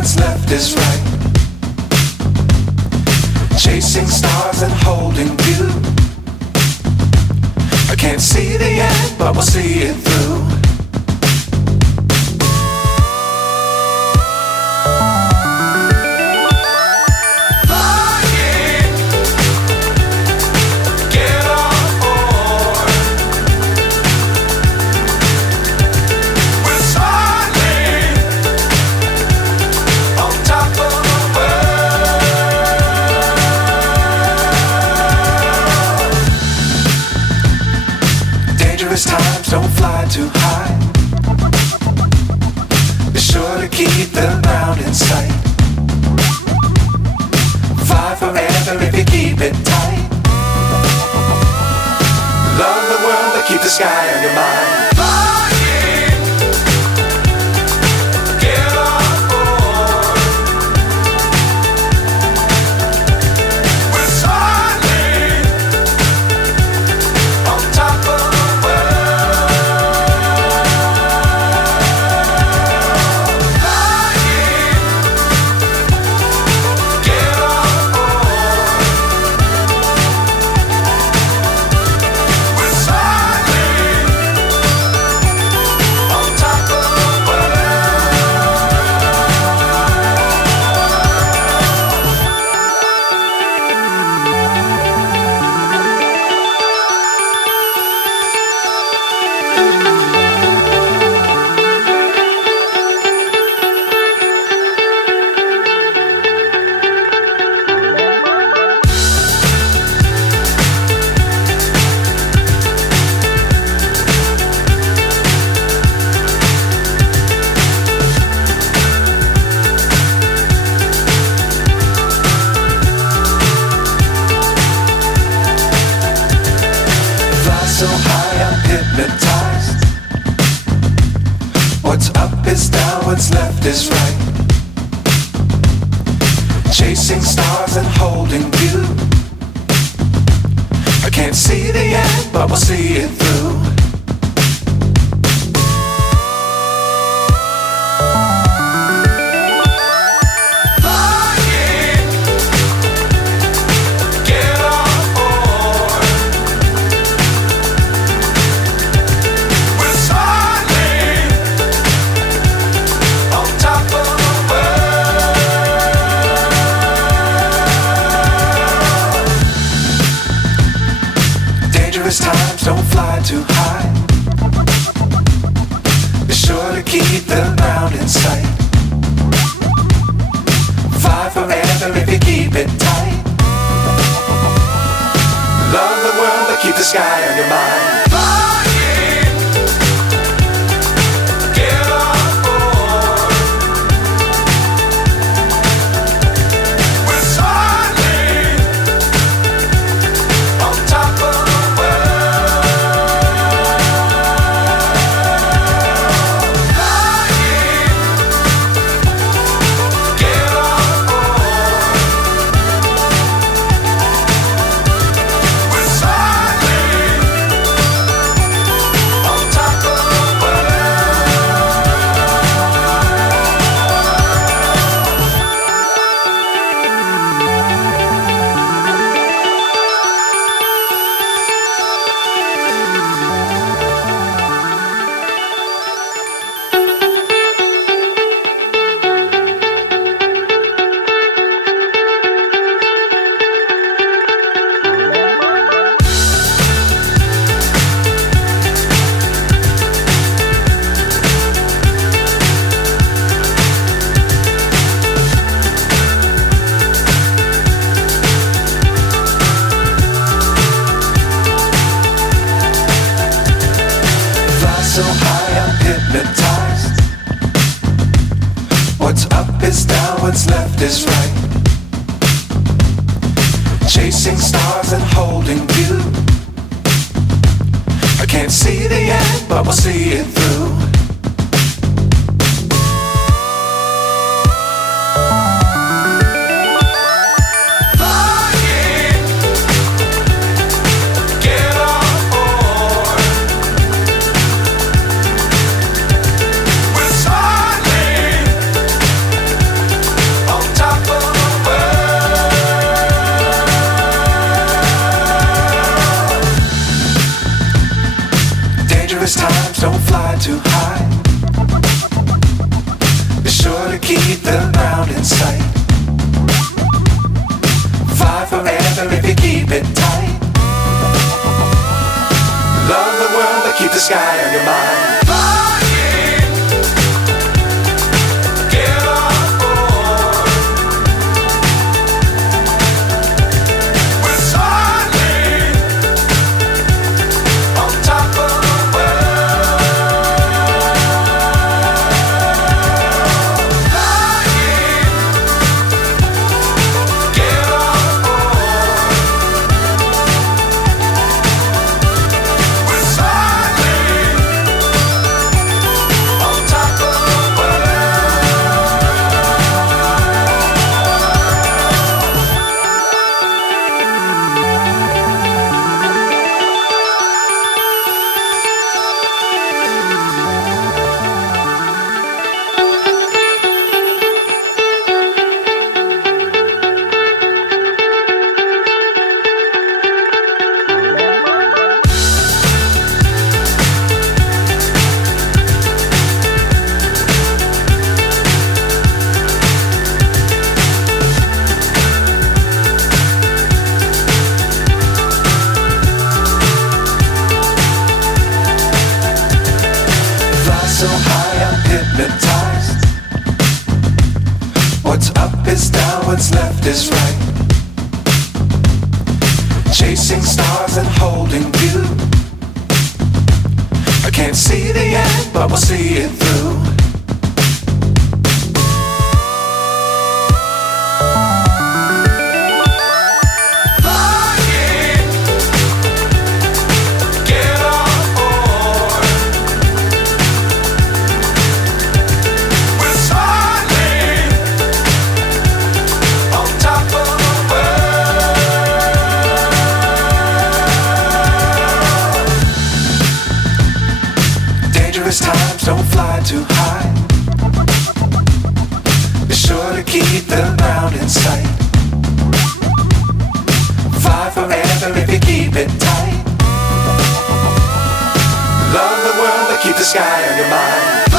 what's left is right. Chasing stars and holding you. I can't see the end, but we'll see it through. Times don't fly too high. Be sure to keep the ground in sight. Fly forever if you keep it tight. Love the world but keep the sky on your mind. So high I'm hypnotized. What's up is down, what's left is right. Chasing stars and holding you. I can't see the end, but we'll see it through. Times don't fly too high. Be sure to keep the ground in sight. Fly forever if you keep it tight. Love the world but keep the sky on your mind. So high I'm hypnotized. What's up is down, what's left is right. Chasing stars and holding you. I can't see the end, but we'll see it through. ground in sight. Fly forever if you keep it tight. Love the world but keep the sky on your mind. Flying, get on board. We're soaring on top of the world. Flying, get on board. We're soaring on top of the so high I'm hypnotized. What's up is down, what's left is right. Chasing stars and holding you. I can't see the end, but we'll see it through. Flying, get on board. We're soaring on top of the world. Dangerous times, don't fly too high. Be sure to keep the ground in sight. Fly forever if you keep it tight. Love the world but keep the sky on your mind.